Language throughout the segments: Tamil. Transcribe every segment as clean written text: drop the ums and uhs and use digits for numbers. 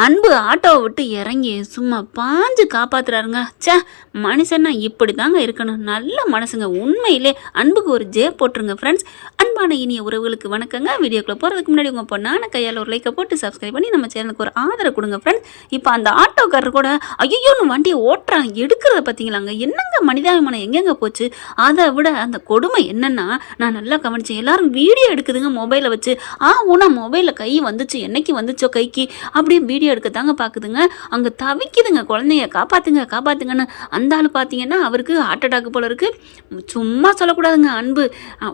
அன்பு ஆட்டோவை விட்டு இறங்கி சும்மா பாஞ்சு காப்பாத்துறாருங்க. ச்சே, மனுஷன்னா இப்படி தாங்க இருக்கணும். நல்ல மனசுங்க. உண்மையிலே அன்புக்கு ஒரு ஜே போட்டுருங்க ஃப்ரெண்ட்ஸ். அன்பான இனிய உறவுகளுக்கு வணக்கங்க. வீடியோக்குள்ள போகிறதுக்கு முன்னாடி உங்கள் பொண்ணான கையால் ஒரு லைக்கை போட்டு சப்ஸ்கிரைப் பண்ணி நம்ம சேனலுக்கு ஒரு ஆதரவு கொடுங்க ஃப்ரெண்ட்ஸ். இப்போ அந்த ஆட்டோக்காரர் கூட ஐயோன்னு வண்டியை ஓட்டுறான் எடுக்கிறத பார்த்தீங்களாங்க. என்னங்க மனிதாபிமானம் எங்கெங்க போச்சு? அதை விட அந்த கொடுமை என்னன்னா, நான் நல்லா கவனிச்சேன். எல்லாரும் வீடியோ எடுக்குதுங்க மொபைலை வச்சு. ஊனா மொபைலில் கை வந்துச்சு, என்னைக்கு வந்துச்சோ கைக்கு அப்படியே வீடியோ எடுக்க தாங்க பார்க்குதுங்க. அங்கே தவிக்குதுங்க, குழந்தைய காப்பாற்றுங்க காப்பாற்றுங்கன்னு. அந்த ஆள் பார்த்தீங்கன்னா அவருக்கு ஹார்ட் அட்டாக் போல இருக்குது. சும்மா சொல்லக்கூடாதுங்க. அன்பு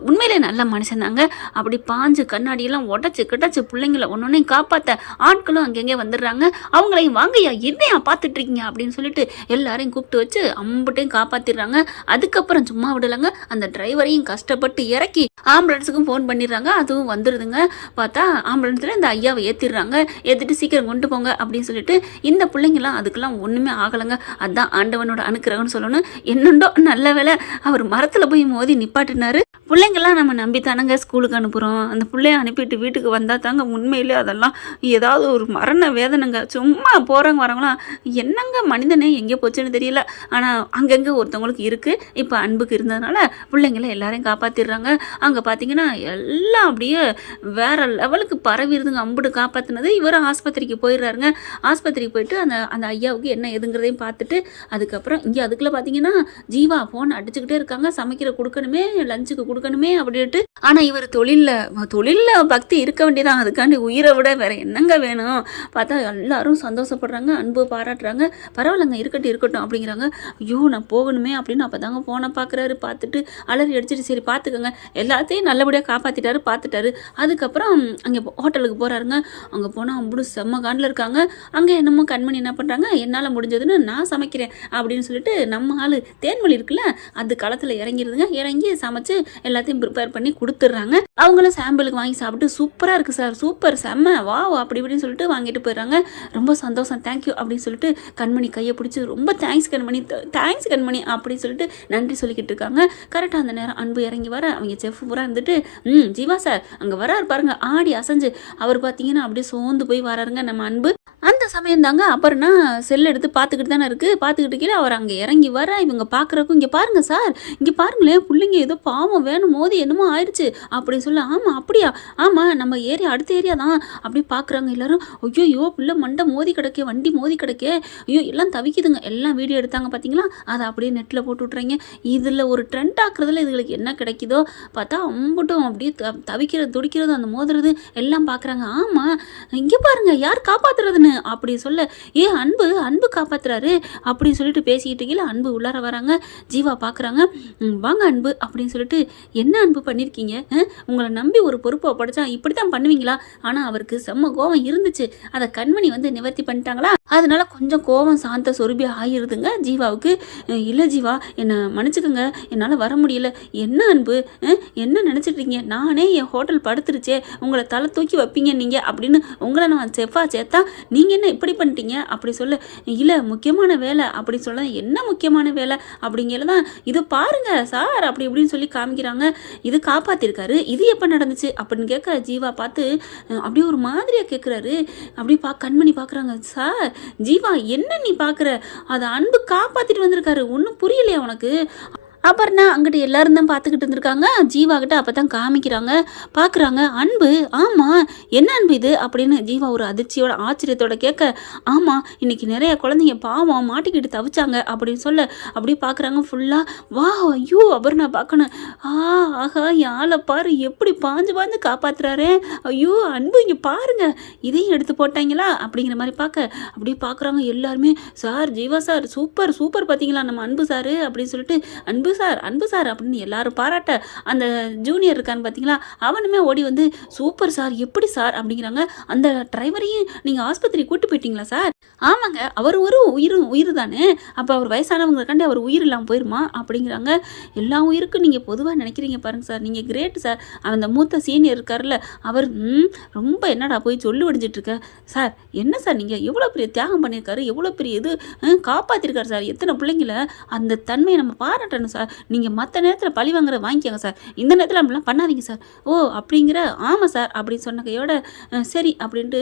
உண்மையிலே நல்ல மனுஷன் தாங்க. அப்படி பாஞ்சு கண்ணாடியெல்லாம் உடச்சி கிடச்சி பிள்ளைங்கள ஒன்னொன்னையும் காப்பாற்ற ஆட்களும் அங்கங்கே வந்துடுறாங்க. அவங்களையும் வாங்கய்யா என்னையா பார்த்துட்ருக்கீங்க அப்படின்னு சொல்லிட்டு எல்லாரையும் கூப்பிட்டு வச்சு அம்பட்டையும் காப்பாற்றிடுறாங்க. அதுக்கப்புறம் சும்மா விடலைங்க, அந்த டிரைவரையும் கஷ்டப்பட்டு இறக்கி ஆம்புலன்ஸுக்கும் ஃபோன் பண்ணிடுறாங்க. அதுவும் வந்துடுதுங்க. பார்த்தா ஆம்புலன்ஸில் இந்த ஐயாவை ஏற்றிடுறாங்க. ஏற்றிட்டு சீக்கிரம் கொண்டு போங்க அப்படின்னு சொல்லிட்டு இந்த பிள்ளைங்களாம் அதுக்கெல்லாம் ஒன்றுமே ஆகலைங்க. அதுதான் ஆண்டவனோட அனுக்கிரகம்னு சொல்லணும். என்னண்டோ நல்ல வேலை அவர் மரத்தில் போய் மோதி நிப்பாட்டினாரு. பிள்ளைங்கள்லாம் நம்ம நம்பித்தானங்க ஸ்கூலுக்கு அனுப்புகிறோம். அந்த பிள்ளைய அனுப்பிட்டு வீட்டுக்கு வந்தால் தாங்க உண்மையிலே அதெல்லாம் ஏதாவது ஒரு மரண வேதனைங்க. சும்மா போகிறவங்க வரவங்களாம் என்னங்க மனிதனே எங்கே போச்சுன்னு தெரியல. ஆனால் அங்கங்கே ஒருத்தவங்களுக்கு இருக்குது. இப்போ அன்புக்கு இருந்ததுனால பிள்ளைங்கள எல்லாரையும் காப்பாற்றிடுறாங்க. அங்கே பார்த்தீங்கன்னா எல்லாம் அப்படியே வேற லெவலுக்கு பரவிடுதுங்க. அம்புடு காப்பாற்றினது. இவரும் ஆஸ்பத்திரிக்கு போயிடுறாருங்க. ஆஸ்பத்திரிக்கு போயிட்டு அந்த ஐயாவுக்கு என்ன எதுங்கிறதையும் பார்த்துட்டு அதுக்கப்புறம் இங்கே அதுக்குள்ளே பார்த்தீங்கன்னா ஜீவா ஃபோன் அடிச்சுக்கிட்டே இருக்காங்க. சமைக்கிற கொடுக்கணுமே, லஞ்சுக்கு கொடுக்கணுமே அப்படின்ட்டு. ஆனால் இவர் தொழிலில் பக்தி இருக்க வேண்டியதான். அதுக்காண்டி உயிரை விட வேற என்னங்க வேணும்? பார்த்தா எல்லாரும் சந்தோஷப்படுறாங்க, அன்பு பாராட்டுறாங்க. பரவாயில்லங்க, இருக்கட்டும் அப்படிங்கிறாங்க. ஐயோ நான் போகணுமே அப்படின்னு அப்போ தாங்க ஃபோனை பார்க்குறாரு. பார்த்துட்டு அலறி அடிச்சுட்டு சரி பார்த்துக்கோங்க, எல்லாத்தையும் நல்லபடியாக காப்பாற்றிட்டாரு பார்த்துட்டாரு. அதுக்கப்புறம் அங்கே ஹோட்டலுக்கு போகிறாருங்க. அங்கே போனால் அப்படி செம்ம காண்டில் இருக்காங்க. அங்கே என்னமோ கண்மணி என்ன பண்ணுறாங்க, என்னால் முடிஞ்சதுன்னு நான் சமைக்கிறேன் அப்படின்னு சொல்லிட்டு நம்ம ஆள் தேன்மொழி இருக்குல்ல, அது களத்தில் இறங்கிடுதுங்க. இறங்கி சமைச்சு எல்லாத்தையும் ப்ரிப்பேர் பண்ணி கொடுத்துட்றாங்க. அவங்களும் சாம்பிளுக்கு வாங்கி சாப்பிட்டு சூப்பராக இருக்குது சார், சூப்பர் செம்ம வா அப்படி இப்படின்னு சொல்லிட்டு வாங்கிட்டு போயிடுறாங்க. ரொம்ப சந்தோஷம், தேங்க்யூ அப்படின்னு சொல்லிட்டு கண்மணி கையை பிடிச்சி ரொம்ப தேங்க்ஸ் கண்மணி அப்படின்னு சொல்லிட்டு நன்றி சொல்லிக்கிட்டு இருக்காங்க. கரெக்டாக அந்த நேரம் அன்பு இறங்கி வர அவங்க செஃப் பூரா இருந்துட்டு ஜீவா சார் அங்கே வராரு பாருங்க, ஆடி அசைஞ்சு. அவர் பார்த்தீங்கன்னா அப்படியே சோர்ந்து போய் வராருங்க நம்ம அன்பு. அந்த சமயம் தாங்க அப்புறம்னா செல் எடுத்து பார்த்துக்கிட்டு தானே இருக்குது. பார்த்துக்கிட்டு கீழே அவர் அங்கே இறங்கி வர இவங்க பார்க்குறக்கும் இங்கே பாருங்கள் சார், இங்கே பாருங்களேன் பிள்ளைங்க ஏதோ பாவம் வேணும் மோதி என்னமோ ஆயிடுச்சு அப்படின்னு சொல்ல. ஆமாம் அப்படியா, ஆமாம் நம்ம ஏரியா அடுத்த ஏரியா தான் அப்படி பார்க்குறாங்க எல்லாரும். ஐயோ பிள்ளை மண்டை மோதி கிடக்கே, வண்டி மோதி கிடக்கே, ஐயோ எல்லாம் தவிக்குதுங்க. எல்லாம் வீடியோ எடுத்தாங்க பார்த்தீங்களா, அதை அப்படியே நெட்டில் போட்டு விட்றாங்க. இதில் ஒரு ட்ரெண்ட் ஆக்குறதுல இதுகளுக்கு என்ன கிடைக்குதோ பார்த்தா அம்பட்டும் அப்படியே தவிக்கிறது துடிக்கிறது அந்த மோதுறது எல்லாம் பார்க்குறாங்க. ஆமாம் இங்கே பாருங்க யார் காப்பாற்றுறதுன்னு அப்படி சொல்ல, அன்பு காப்பாத்துறாரு அப்படின்னு சொல்லிட்டு பேசிக்கிட்டு கீழே அன்பு உள்ளார வராங்க. ஜீவா பார்க்குறாங்க. வாங்க அன்பு அப்படின்னு சொல்லிட்டு, என்ன அன்பு பண்ணியிருக்கீங்க? உங்களை நம்பி ஒரு பொறுப்பை படித்தா இப்படி தான் பண்ணுவீங்களா? ஆனால் அவருக்கு செம்ம கோவம் இருந்துச்சு, அதை கண்மணி வந்து நிவர்த்தி பண்ணிட்டாங்களா, அதனால கொஞ்சம் கோவம் சாந்த சொருபி ஆகிருதுங்க ஜீவாவுக்கு. இல்லை ஜீவா என்னை மன்னிச்சுக்கோங்க, என்னால் வர முடியல. என்ன அன்பு என்ன நினச்சிட்ருக்கீங்க? நானே என் ஹோட்டல் படுத்துருச்சே, உங்களை தலை தூக்கி வைப்பீங்க நீங்கள் அப்படின்னு உங்களை நான் செஃபா சேர்த்தா நீங்கள் என்ன இப்படி பண்ணிட்டீங்க அப்படி சொல்ல. இல்லை முக்கியமான வேலை அப்படி சொல்ல. என்ன முக்கியமான வேலை அப்படிங்கிறது தான் இது பாருங்க சார் அப்படி இப்படின்னு சொல்லி காமிக்கிறாங்க. இது காப்பாற்றிருக்காரு, இது எப்போ நடந்துச்சு அப்படின்னு கேட்க ஜீவா பார்த்து அப்படியே ஒரு மாதிரியாக கேட்குறாரு. அப்படி கண்மணி பார்க்குறாங்க. சார் ஜீவா என்ன நீ பார்க்குற, அதை அன்பு காப்பாற்றிட்டு வந்திருக்காரு, ஒன்றும் புரியலையா உனக்கு? அப்புறம்னா அங்கிட்டு எல்லாரும் தான் பார்த்துக்கிட்டு இருந்திருக்காங்க. ஜீவா கிட்ட அப்போ தான் காமிக்கிறாங்க. பார்க்குறாங்க அன்பு. ஆமாம் என்ன அன்பு இது அப்படின்னு ஜீவா ஒரு அதிர்ச்சியோட ஆச்சரியத்தோட கேட்க, ஆமாம் இன்னைக்கு நிறைய குழந்தைங்க பாவம் மாட்டிக்கிட்டு தவிச்சாங்க அப்படின்னு சொல்ல. அப்படியே பார்க்குறாங்க ஃபுல்லாக. வா ஐயோ அப்புறம் நான் பார்க்கணும். ஆஹா யாழை பாரு எப்படி பாஞ்சு காப்பாற்றுறாரே. ஐயோ அன்பு இங்கே பாருங்க இதையும் எடுத்து போட்டாங்களா அப்படிங்கிற மாதிரி பார்க்க. அப்படியே பார்க்குறாங்க எல்லாருமே. சார் ஜீவா சார் சூப்பர் பார்த்தீங்களா நம்ம அன்பு சார் அப்படின்னு சொல்லிட்டு, அன்பு சார் அப்படின்னு எல்லாரும் பாராட்ட, அந்த ஜூனியர் இருக்கான்னு பார்த்தீங்களா அவனுமே ஓடி வந்து சூப்பர் சார் எப்படி சார் அப்படிங்கிறாங்க. அந்த டிரைவரையும் நீங்கள் ஆஸ்பத்திரி கூட்டு போயிட்டீங்களா சார்? ஆமாங்க அவர் ஒரு உயிர் தானே, அப்போ அவர் வயசானவங்களுக்காண்டி அவர் உயிர் இல்லாமல் போயிருமா அப்படிங்கிறாங்க. எல்லா உயிருக்கும் நீங்கள் பொதுவாக நினைக்கிறீங்க பாருங்க சார், நீங்கள் கிரேட் சார். அந்த மூத்த சீனியர் இருக்கார்ல அவர் ரொம்ப என்னடா போய் சொல்லி ஒடிஞ்சிட்ருக்க சார். என்ன சார் நீங்கள் எவ்வளோ பெரிய தியாகம் பண்ணியிருக்காரு, எவ்வளோ பெரிய இது காப்பாற்றிருக்காரு சார், எத்தனை பிள்ளைங்கள, அந்த தன்மையை நம்ம பாராட்டணும் சார் சார், நீங்கள் மற்ற நேரத்தில் பழி வாங்குற வாங்கிக்கோங்க சார், இந்த நேரத்தில் அப்படிலாம் பண்ணாதீங்க சார். ஓ அப்படிங்கிற, ஆமாம் சார் அப்படின்னு சொன்ன கையோட சரி அப்படின்ட்டு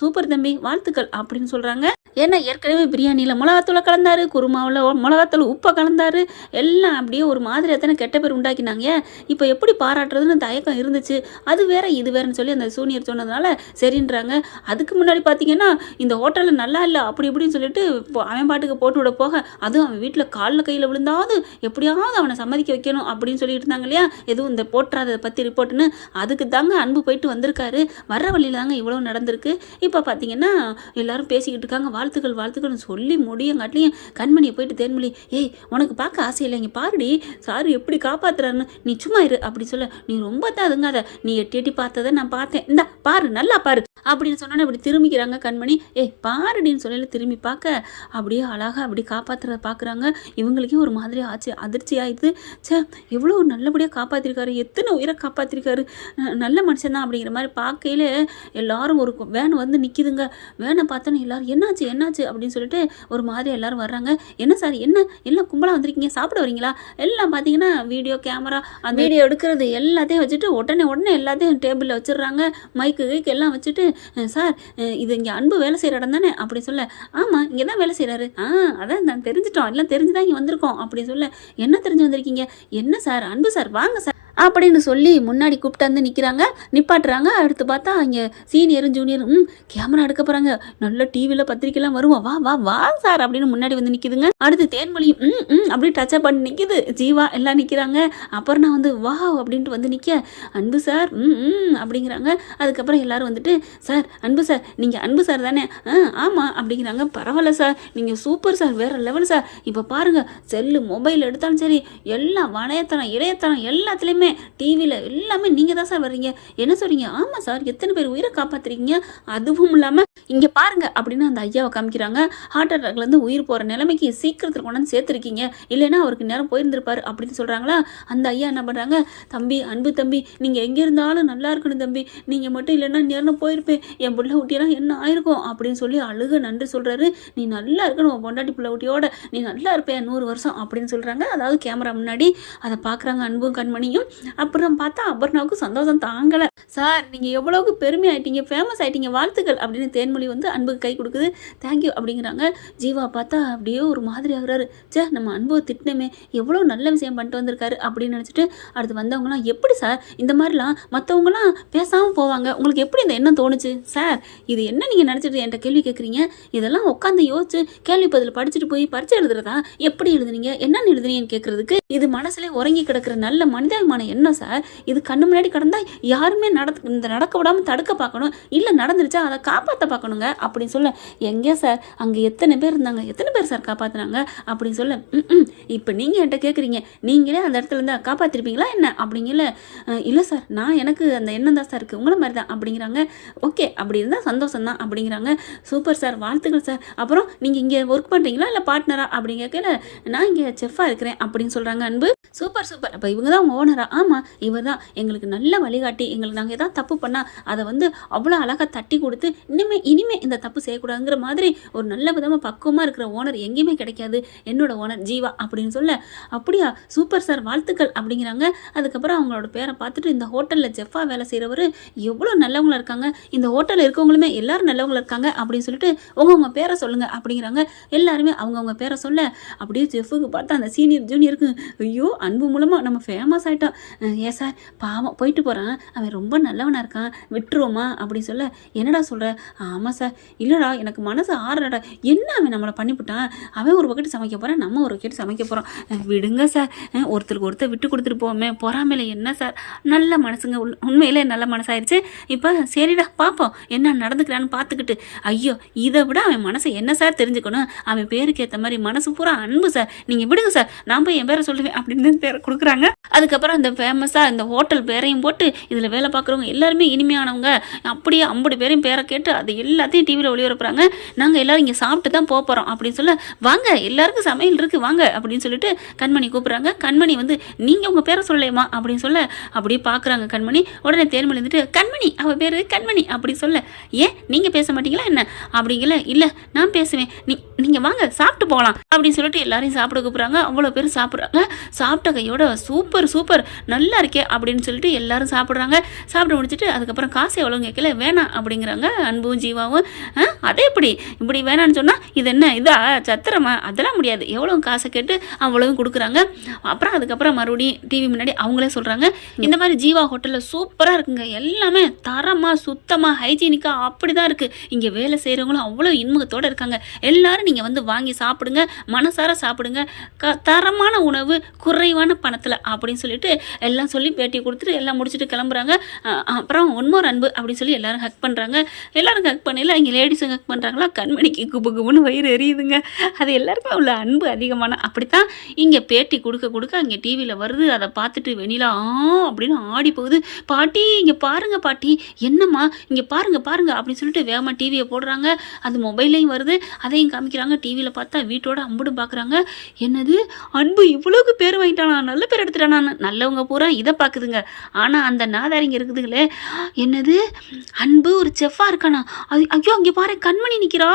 சூப்பர் தம்பி வாழ்த்துக்கள் அப்படின்னு சொல்கிறாங்க. ஏன்னா ஏற்கனவே பிரியாணியில் மிளகாத்தூளை கலந்தாரு, குருமாவில் மிளகாத்தூள் உப்பை கலந்தாரு, எல்லாம் அப்படியே ஒரு மாதிரி எத்தனை கெட்ட பேர் உண்டாக்கினாங்க. இப்போ எப்படி பாராட்டுறதுன்னு தயக்கம் இருந்துச்சு. அது வேற இது வேறன்னு சொல்லி அந்த சூனியர் சொன்னதுனால சரின்றாங்க. அதுக்கு முன்னாடி பார்த்தீங்கன்னா இந்த ஹோட்டலில் நல்லா இல்லை அப்படி இப்படின்னு சொல்லிட்டு அவன் பாட்டுக்கு போட்டு விட போக, அதுவும் அவன் வீட்டில் காலில் கையில் விழுந்தாவது எப்படியாவது அவனை சம்மதிக்க வைக்கணும் அப்படின்னு சொல்லிட்டு இருந்தாங்க இல்லையா, எதுவும் இந்த போட்டுறாத பற்றி ரிப்போர்ட்டுன்னு. அதுக்கு தாங்க அன்பு போயிட்டு வந்திருக்காரு. வர்ற வழியில் தாங்க இவ்வளோ நடந்திருக்கு. இப்போ பார்த்தீங்கன்னா எல்லாரும் பேசிக்கிட்டு இருக்காங்க. வாழ்த்துக்கள் வாழ்த்துக்கள்னு சொல்லி முடியங்காட்டிலையும் கண்மணியை போயிட்டு தேன்மொழி, ஏய் உனக்கு பார்க்க ஆசை இல்லை, இங்கே பாருடி சாரு எப்படி காப்பாத்துறாருன்னு, நீ சும்மா இரு அப்படி சொல்ல, நீ ரொம்ப தான் அதுங்காத, நீ எட்டி எட்டி பார்த்ததை நான் பார்த்தேன், இந்தா பாரு நல்லா பாரு அப்படின்னு சொன்னோன்னே அப்படி திரும்பிக்கிறாங்க கண்மணி. ஏய் பாருடின்னு சொல்லல திரும்பி பார்க்க அப்படியே அழகாக அப்படி காப்பாற்றுறத பார்க்குறாங்க. இவங்களுக்கே ஒரு மாதிரி ஆச்சு, அதிர்ச்சி ஆயிடுது. சே எவ்வளோ நல்லபடியாக காப்பாற்றிருக்காரு, எத்தனை உயிரை காப்பாற்றிருக்காரு, நல்ல மனுஷன் தான் அப்படிங்கிற மாதிரி பார்க்கையில எல்லாரும் ஒரு வேன் வந்து நிற்கிதுங்க. வேனை பார்த்தோன்னே எல்லாரும் என்னாச்சு என்னாச்சு அப்படின்னு சொல்லிட்டு ஒரு மாதிரி எல்லாரும் வர்றாங்க. என்ன சார் என்ன எல்லாம் கும்பலாக வந்திருக்கீங்க, சாப்பிட வரீங்களா? எல்லாம் பார்த்தீங்கன்னா வீடியோ கேமரா அந்த வீடியோ எடுக்கிறது எல்லாத்தையும் வச்சுட்டு உடனே எல்லாத்தையும் டேபிளில் வச்சிடுறாங்க. மைக்கு கைக்கு எல்லாம் வச்சுட்டு, சார் இது இங்கே அன்பு வேலை செய்கிற இடம் தானே அப்படி சொல்ல, ஆமாம் இங்கே தான் வேலை செய்கிறாரு, அதான் நான் தெரிஞ்சிட்டோம், எல்லாம் தெரிஞ்சு தான் இங்கே வந்திருக்கோம் அப்படின்னு சொல்ல, என்ன தெரிஞ்சு வந்திருக்கீங்க, என்ன சார் அன்பு சார் வாங்க சார் அப்படின்னு சொல்லி முன்னாடி கூப்பிட்டு வந்து நிப்பாட்டுறாங்க. அடுத்து பார்த்தா இங்கே சீனியரும் ஜூனியரும் கேமரா எடுக்க போகிறாங்க. நல்ல டிவியில் பத்திரிக்கைலாம் வருவோம், வா வா வா சார் அப்படின்னு முன்னாடி வந்து நிற்கிதுங்க. அடுத்து தேன்மொழியும் அப்படி டச்சப் பண்ணி நிற்கிது. ஜீவா எல்லாம் நிற்கிறாங்க. அப்புறம் நான் வந்து வா அப்படின்ட்டு வந்து நிற்க, அன்பு சார் அப்படிங்கிறாங்க. அதுக்கப்புறம் எல்லாரும் வந்துட்டு, சார் அன்பு சார் நீங்கள் அன்பு சார் தானே? ஆமாம் அப்படிங்கிறாங்க. பரவாயில்ல சார், நீங்கள் சூப்பர் சார், வேறு லெவல் சார். இப்போ பாருங்கள் செல்லு மொபைல் எடுத்தாலும் சரி, எல்லாம் வளையத்தனம் இளையத்தனம் எல்லாத்துலேயுமே டிவியில் எல்லாமே நீங்கள் தான் சார் வர்றீங்க. என்ன சொல்கிறீங்க? ஆமாம் சார், எத்தனை பேர் உயிரை காப்பாற்றுறீங்க, அதுவும் இல்லாமல் இங்கே பாருங்கள் அப்படின்னு அந்த ஐயாவை காமிக்கிறாங்க. ஹார்ட் அட்டாக்லேருந்து உயிர் போகிற நிலைமைக்கு சீக்கிரத்தில் கொண்டாந்து சேர்த்துருக்கீங்க, இல்லைன்னா அவருக்கு நேரம் போயிருந்திருப்பார் அப்படின்னு சொல்கிறாங்களா. அந்த ஐயா என்ன பண்ணுறாங்க, தம்பி அன்பு தம்பி நீங்கள் எங்கே இருந்தாலும் நல்லா இருக்கணும் தம்பி, நீங்கள் மட்டும் இல்லைன்னா நேரம் போயிருப்பேன், என் பிள்ளை ஊட்டியெல்லாம் என்ன ஆயிருக்கும் அப்படின்னு சொல்லி அழுக நன்றி சொல்கிறாரு. நீ நல்லா இருக்கணும், உன் பொண்டாட்டி பிள்ளை ஊட்டியோட நீ நல்லா இருப்பேன் 100 வருஷம் அப்படின்னு சொல்கிறாங்க. அதாவது கேமரா முன்னாடி அதை பார்க்குறாங்க அன்பும் கண்மணியும். அப்புறம் பார்த்தா அபர்ணாவுக்கு சந்தோஷம் தாங்கலை. சார் நீங்கள் எவ்வளோக்கு பெருமை ஆயிட்டீங்க, ஃபேமஸ் ஆகிட்டீங்க, வாழ்த்துக்கள் அப்படின்னு தேன்மொழி வந்து அன்புக்கு கை கொடுக்குது. தேங்க்யூ அப்படிங்கிறாங்க. ஜீவா பார்த்தா அப்படியே ஒரு மாதிரி ஆகுறாரு. சே நம்ம அன்புவை திட்டினமே, எவ்வளோ நல்ல விஷயம் பண்ணிட்டு வந்திருக்காரு அப்படின்னு நினச்சிட்டு அடுத்து வந்தவங்களாம், எப்படி சார் இந்த மாதிரிலாம் மற்றவங்களாம் பேசாமல் போவாங்க, உங்களுக்கு எப்படி இந்த எண்ணம் தோணுச்சு? சார் இது என்ன நீங்கள் நினச்சிட்டு என்கிட்ட கேள்வி கேட்குறீங்க, இதெல்லாம் உட்காந்து யோசிச்சு கேள்வி பதில் படிச்சுட்டு போய் பரிச்சை எழுதுறதா, எப்படி எழுதுனீங்க என்னன்னு எழுதுனீங்கன்னு கேட்குறதுக்கு இது மனசுல உறங்கி கிடக்கிற நல்ல மனிதாபிமான எண்ணம் சார். இது கண்ணு முன்னாடி கடந்தா யாருமே நடக்க விடாமல் தடுக்க பார்க்கணும், இல்லை நடந்துருச்சா அதை காப்பாற்ற பார்க்கணுங்க அப்படின்னு சொல்ல, எங்கே சார் அங்கே எத்தனை பேர் இருந்தாங்க, எத்தனை பேர் சார் காப்பாற்றினாங்க அப்படின்னு சொல்ல, இப்போ நீங்கள் என்கிட்ட கேட்குறீங்க, நீங்களே அந்த இடத்துல இருந்தால் காப்பாற்றிருப்பீங்களா என்ன அப்படிங்கல, இல்லை சார் நான் எனக்கு அந்த எண்ணம் தான் சார் இருக்குது, உங்களை மாதிரி தான் அப்படிங்கிறாங்க. ஓகே அப்படி இருந்தால் சந்தோஷம் தான் அப்படிங்கிறாங்க. சூப்பர் சார் வாழ்த்துக்கள் சார். அப்புறம் நீங்கள் இங்கே ஒர்க் பண்ணுறீங்களா இல்லை பார்ட்னரா அப்படிங்க கேட்கல, நான் இங்கே செஃப்பாக இருக்கிறேன் அப்படின்னு சொல்கிறாங்க அன்பு. சூப்பர் சூப்பர், அப்போ இவங்க தான் உங்கள் ஓனரா? ஆமாம் இவர் தான் எங்களுக்கு நல்ல வழிகாட்டி, எங்களுக்கு நாங்கள் எதாவது தப்பு பண்ணால் அதை வந்து அவ்வளோ அழகாக தட்டி கொடுத்து இனிமே இந்த தப்பு செய்யக்கூடாதுங்கிற மாதிரி ஒரு நல்ல விதமாக பக்குவமாக இருக்கிற ஓனர் எங்கேயுமே கிடைக்காது, என்னோட ஓனர் ஜீவா அப்படின்னு சொல்ல, அப்படியா சூப்பர் சார் வாழ்த்துக்கள் அப்படிங்கிறாங்க. அதுக்கப்புறம் அவங்களோட பேரை பார்த்துட்டு, இந்த ஹோட்டலில் ஜெஃபாக வேலை செய்கிறவர் எவ்வளோ நல்லவங்களா இருக்காங்க, இந்த ஹோட்டலில் இருக்கவங்களுமே எல்லாரும் நல்லவங்களா இருக்காங்க அப்படின்னு சொல்லிட்டு உங்கள் பேரை சொல்லுங்கள் அப்படிங்கிறாங்க. எல்லாருமே அவங்கவுங்க பேரை சொல்ல, அப்படியே ஜெஃபுக்கு பார்த்தா அந்த சீனியர் ஜூனியருக்கு, ஐயோ அன்பு மூலமாக நம்ம ஃபேமஸ் ஆகிட்டோம், ஏன் சார் பாவம் போயிட்டு போகிறான், அவன் ரொம்ப நல்லவனாக இருக்கான் விட்டுருவோமா அப்படின்னு சொல்ல, என்னடா சொல்கிற? ஆமாம் சார், இல்லைடா எனக்கு மனசு ஆறடா, என்ன அவன் நம்மளை பண்ணிவிட்டான், அவன் ஒரு பக்கெட்டு சமைக்க போகிறான், நம்ம ஒரு பக்கெட்டு சமைக்க போகிறோம், விடுங்க சார், ஒருத்தருக்கு ஒருத்தர் விட்டு கொடுத்துட்டு போவோமே, பொறாமையில் என்ன சார், நல்ல மனசுங்க, உண்மையிலே நல்ல மனசாயிருச்சு. இப்போ சரிடா பார்ப்போம் என்ன நடந்துக்கிறான்னு பார்த்துக்கிட்டு, ஐயோ இதை விட அவன் மனசை என்ன சார் தெரிஞ்சுக்கணும், அவன் பேருக்கு ஏற்ற மாதிரி மனசு பூரா அன்பு சார், நீங்கள் விடுங்க சார், நான் போய் என் பேரை சொல்லுவேன் அப்படின்னு பேரை கொடுக்குறாங்க. அதுக்கப்புறம் இந்த ஃபேமஸாக இந்த ஹோட்டல் பேரையும் போட்டு இதில் வேலை பார்க்குறவங்க எல்லாருமே இனிமையானவங்க அப்படியே 50 பேரையும் பேரை கேட்டு அது எல்லாத்தையும் டிவியில் ஒளிபரப்புறாங்க. நாங்கள் எல்லோரும் இங்கே சாப்பிட்டு தான் போகிறோம் அப்படின்னு சொல்ல, வாங்க எல்லாருக்கும் சமையல் இருக்குது வாங்க அப்படின்னு சொல்லிட்டு கண்மணி கூப்பிட்றாங்க. கண்மணி வந்து நீங்கள் உங்கள் பேரை சொல்லலையம்மா அப்படின்னு சொல்ல அப்படியே பார்க்குறாங்க கண்மணி. உடனே தேன்மொழி வந்துட்டு கண்மணி அவள் பேர் கண்மணி அப்படி சொல்ல, ஏன் நீங்கள் பேச மாட்டீங்களா என்ன அப்படிங்கல, இல்லை நான் பேசுவேன், நீங்கள் வாங்க சாப்பிட்டு போகலாம் அப்படின்னு சொல்லிட்டு எல்லாரையும் சாப்பிட கூப்பிட்றாங்க. அவ்வளோ பேர் சாப்பிட்றாங்க. சாப்பிட்ட கையோட சூப்பர் சூப்பர் நல்லா இருக்கே அப்படின்னு சொல்லிட்டு எல்லாரும் சாப்பிட்றாங்க. சாப்பிட முடிச்சுட்டு அதுக்கப்புறம் காசு எவ்வளோ கேட்கல, வேணாம் அப்படிங்கிறாங்க அன்பும் ஜீவாவும். அதே இப்படி வேணான்னு சொன்னால் இது என்ன இதா சத்திரமா, அதெல்லாம் முடியாது, எவ்வளோ காசை கேட்டு அவ்வளவும் கொடுக்குறாங்க. அப்புறம் அதுக்கப்புறம் மறுபடியும் டிவி முன்னாடி அவங்களே சொல்கிறாங்க, இந்த மாதிரி ஜீவா ஹோட்டலில் சூப்பராக இருக்குங்க, எல்லாமே தரமாக சுத்தமாக ஹைஜீனிக்காக அப்படி தான் இருக்குது, இங்கே வேலை செய்கிறவங்களும் அவ்வளோ இன்முகத்தோடு இருக்காங்க, எல்லாரும் நீங்கள் வந்து வாங்கி சாப்பிடுங்க, மனசார சாப்பிடுங்க, தரமான உணவு குறைவான பணத்தில் அப்படின்னு சொல்லிட்டு எல்லாம் சொல்லி பேட்டி கொடுத்துட்டு எல்லாம் முடிச்சுட்டு கிளம்புறாங்க. அப்புறம் ஒன்மோர் அன்பு அப்படின்னு சொல்லி எல்லாரும் ஹக் பண்ணுறாங்க. எல்லாரும் ஹக் பண்ணல, இங்கே லேடிஸும் ஹக் பண்ணுறாங்களா, கண்மணிக்கு குபு குபுன்னு வயிறு எரியுதுங்க. அது எல்லாருக்கும் உள்ள அன்பு அதிகமான. அப்படித்தான் இங்கே பேட்டி கொடுக்க அங்கே டிவியில் வருது. அதை பார்த்துட்டு வெண்ணிலா அப்படின்னு ஆடி போகுது. பாட்டி இங்கே பாருங்க பாட்டி, என்னம்மா இங்கே பாருங்க அப்படின்னு சொல்லிட்டு வேகமாக டிவியை போடுறாங்க. அது மொபைல்லையும் வருது, அதையும் காமிக்கிறாங்க. டிவியில் பார்த்தா வீட்டோட அம்புடும் பார்க்குறாங்க. என்னது அன்பு இவ்வளோக்கு பேர் வாங்கிட்டானா, நல்ல பேர் எடுத்துட்டானான்னு நல்லவங்க பூரா இதை பார்க்குதுங்க. ஆனால் அந்த நாதாரிங்க இருக்குதுங்களே, என்னது அன்பு ஒரு செஃப்பாக இருக்கானா, அது ஐயோ அங்கே பாரு கண்மணி நிற்கிறா,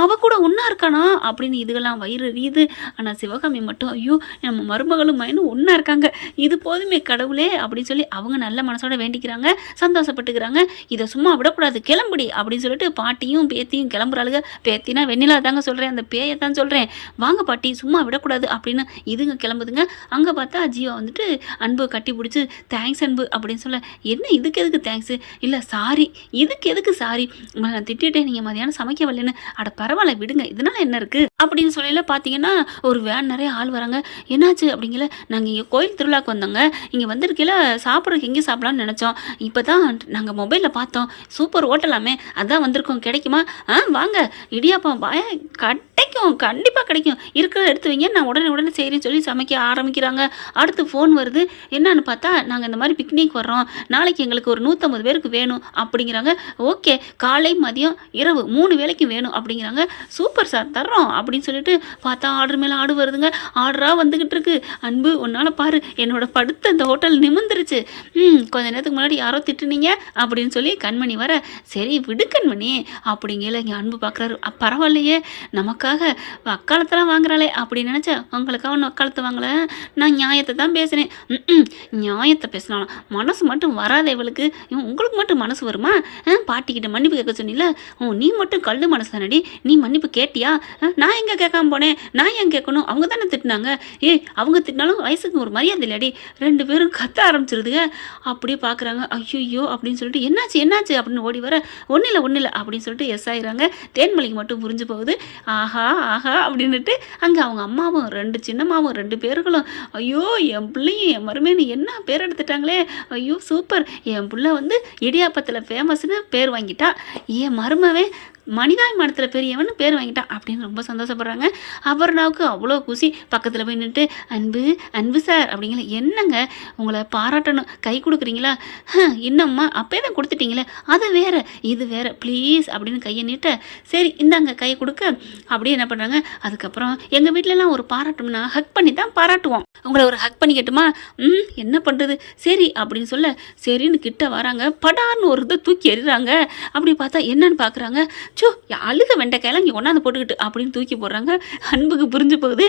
அவ கூட ஒன்றா இருக்கானா அப்படின்னு இதுகெல்லாம் வயிறு எரியுது. ஆனால் சிவகாமி மட்டும் ஐயோ நம்ம மருமகளும் மயனும் ஒன்றா இருக்காங்க, இது போதுமே கடவுளே அப்படின்னு சொல்லி அவங்க நல்ல மனசோட வேண்டிக்கிறாங்க, சந்தோஷப்பட்டுக்கிறாங்க. இதை சும்மா விடக்கூடாது, கிளம்புடி அப்படின்னு சொல்லிட்டு பாட்டியும் பேத்தியும் கிளம்புறாளுங்க. பேத்தினா வெண்ணிலா தாங்க சொல்கிறேன், அந்த பேயை தான் சொல்கிறேன், வாங்க பாட்டி சும்மா விடக்கூடாது அப்படின்னு இதுங்க கிளம்புதுங்க. அங்கே பார்த்தா ஜீவா வந்துட்டு அன்பு கட்டி பிடிச்சி தேங்க்ஸ் அன்பு அப்படின்னு சொல்ல, என்ன இதுக்கு எதுக்கு தேங்க்ஸு, இல்லை சாரி, இதுக்கு எதுக்கு சாரி, உங்களை நான் திட்டிட்டேன், நீங்கள் மதியானம் சமைக்க வரலன்னு, அட பரவாயில்ல விடுங்க, இதனால் என்ன இருக்குது அப்படின்னு சொல்லல. பார்த்தீங்கன்னா ஒரு வேன் நிறைய ஆள் வராங்க. என்னாச்சு அப்படிங்கல, நாங்கள் இங்கே கோயில் திருவிழாக்கு வந்தோங்க, இங்கே வந்திருக்கையில் சாப்பிட்றதுக்கு எங்கே சாப்பிடலான்னு நினச்சோம், இப்போ தான் நாங்கள் மொபைலில் பார்த்தோம், சூப்பர் ஹோட்டலாமே, அதான் வந்திருக்கோம், கிடைக்குமா, வாங்க இடியாப்பம் கிடைக்கும், கண்டிப்பாக கிடைக்கும், இருக்கிறத எடுத்து வைங்க, நான் உடனே சரின்னு சொல்லி சமைக்க ஆரம்பிக்கிறாங்க. அடுத்து ஃபோன் வருது. என்னன்னு பார்த்தா நாங்கள் இந்த மாதிரி பிக்னிக் வர்றோம், நாளைக்கு எங்களுக்கு ஒரு 150 பேருக்கு வேணும் அப்படிங்கிறாங்க. ஓகே காலை மதியம் இரவு 3 வேளைக்கு வேணும் அப்படிங்கிறாங்க. சூப்பர் சார் தர்றோம் அப்படின்னு சொல்லிட்டு பார்த்தா ஆர்டர் மேலே ஆர்டர் வருதுங்க. ஆர்டராக வந்துக்கிட்டு இருக்கு. அன்பு உன்னால் பாரு என்னோட படுத்த இந்த ஹோட்டல் நிமிந்துருச்சு, கொஞ்ச நேரத்துக்கு முன்னாடி யாரோ திட்டுனீங்க அப்படின்னு சொல்லி கண்மணி வர, சரி விடு கண்மணி அப்படிங்கல இங்கே அன்பு பார்க்குறாரு. பரவாயில்லையே நமக்காக அக்காலத்தெல்லாம் வாங்குறாளே அப்படின்னு நினச்சேன், உங்களுக்காக ஒன்று அக்காலத்தை வாங்கலை, நான் நியாயத்தை தான் பேசுகிறேன். நியாயத்தை பேசினாலும் மனசு மட்டும் வராத இவளுக்கு, உங்களுக்கு மட்டும் மனசு வருமா, பாட்டிக்கிட்ட மன்னிப்பு கேட்க சொன்னில, நீ மட்டும் கல் மனசு தானடி, நீ மன்னிப்பு கேட்டியா, நான் எங்கே கேட்காம போனேன், நான் ஏன் கேட்கணும், அவங்க தானே திட்டினாங்க, அவங்க திட்டினாலும் வயசுக்கு ஒரு மரியாதை இல்லையாடி, 2 பேரும் கத்த ஆரம்பிச்சிருதுங்க. அப்படியே பார்க்குறாங்க. ஐயோ அப்படின்னு சொல்லிட்டு என்னாச்சு அப்படின்னு ஓடி வர, ஒன்றும் இல்லை அப்படின்னு சொல்லிட்டு எஸ் ஆயிடுறாங்க. தேன்மொழிக்கு மட்டும் புரிஞ்சு போகுது. ஆஹா அப்படின்னுட்டு அங்கே அவங்க அம்மாவும் 2 சின்னம்மாவும் 2 பேர்களும், ஐயோ என் பிள்ளையும் என் மருமேனு என்ன பேர் எடுத்துட்டாங்களே, ஐயோ சூப்பர், என் பிள்ளை வந்து இடியாப்பத்தில் ஃபேமஸ்னு பேர் வாங்கிட்டா, என் மருமவே மனிதாபிமானத்தில் பெரியவன் பேர் வாங்கிட்டான் அப்படின்னு ரொம்ப சந்தோஷப்படுறாங்க. அபர்ணாவுக்கு அவ்வளோ குசி. பக்கத்தில் போய் நின்றுட்டு அன்பு சார் அப்படிங்களா, என்னங்க உங்களை பாராட்டணும், கை கொடுக்குறீங்களா, இன்னம்மா அப்பே தான் கொடுத்துட்டீங்களே, அது வேறு இது வேறு ப்ளீஸ் அப்படின்னு கையை நீட்ட, சரி இந்தாங்க கையை கொடுக்க அப்படியே என்ன பண்ணுறாங்க. அதுக்கப்புறம் எங்கள் வீட்டிலலாம் ஒரு பாராட்டோம்னா ஹக் பண்ணி தான் பாராட்டுவோம், உங்களை ஒரு ஹக் பண்ணிக்கட்டுமா, என்ன பண்ணுறது சரி அப்படின்னு சொல்ல, சரின்னு கிட்ட வராங்க. படார்னு ஒரு இதை தூக்கி எறிகிறாங்க. அப்படி பார்த்தா என்னன்னு பார்க்குறாங்க. அழுக வெண்டைக்காயெல்லாம் இங்கே கொண்டாந்து போட்டுக்கிட்டு அப்படின்னு தூக்கி போடுறாங்க. அன்புக்கு புரிஞ்சு போகுது.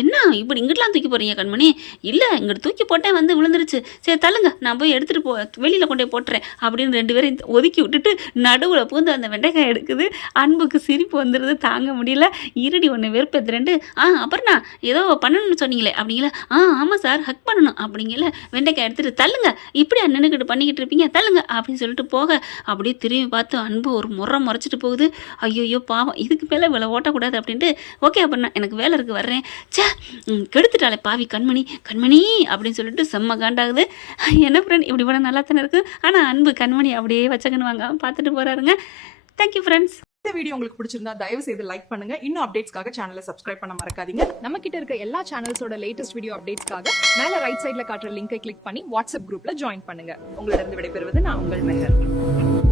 என்ன இப்படி இங்கிட்டலாம் தூக்கி போடுறீங்க கண்மணி, இல்லை இங்கிட்ட தூக்கி போட்டேன் வந்து விழுந்துருச்சு, சரி தள்ளுங்க நான் போய் எடுத்துகிட்டு வெளியில் கொண்டே போட்டுறேன் அப்படின்னு 2 பேரும் ஒதுக்கி விட்டுட்டு நடுவில் பூந்து அந்த வெண்டைக்காய் எடுக்குது. அன்புக்கு சிரிப்பு வந்துடுது, தாங்க முடியல. இருடி ஒன்று வெறுப்பேத்துறேன்ட்டு, அப்புறம் நான் ஏதோ பண்ணணும்னு சொன்னீங்களே அப்படிங்களா, ஆமாம் சார் ஹக் பண்ணணும் அப்படிங்கல, வெண்டைக்காய் எடுத்துகிட்டு தள்ளுங்க, இப்படி நின்றுக்கிட்டு பண்ணிக்கிட்டு இருப்பீங்க தள்ளுங்க அப்படின்னு சொல்லிட்டு போக, அப்படியே திரும்பி பார்த்து அன்பு ஒரு முறைச்சிட்டு போகுது. ஐயோ பாவம், இதுக்கு மேலே இவ்வளோ ஓட்டக்கூடாது அப்படின்ட்டு, ஓகே அப்படின்னா எனக்கு வேலை இருக்குது வர்றேன், சே கெடுத்துட்டாலே பாவி கண்மணி அப்படின்னு சொல்லிட்டு செம்ம காண்டாகுது. என்ன ஃப்ரெண்ட் இப்படி பண்ண நல்லா தானே இருக்குது, ஆனால் அன்பு கண்மணி அப்படியே வச்சக்கன்னு வாங்க பார்த்துட்டு போகிறாருங்க. Thank you friends. இந்த வீடியோ உங்களுக்கு பிடிச்சிருந்தா தயவு செய்து லைக் பண்ணுங்க. இன்னும் அப்டேட்ஸ்க்காக சேனலை சப்ஸ்கிரைப் பண்ண மறக்காதீங்க. நம்ம கிட்ட இருக்க எல்லா சேனல்ஸோட லேட்டஸ்ட் வீடியோ அப்டேட்ஸ்க்காக மேல ரைட் சைடுல காட்டுற லிங்கை கிளிக் பண்ணி வாட்ஸ்அப் குரூப்ல ஜாயின் பண்ணுங்க. உங்களிடம் விடைபெறுவது நான் உங்கள் மெஹர்.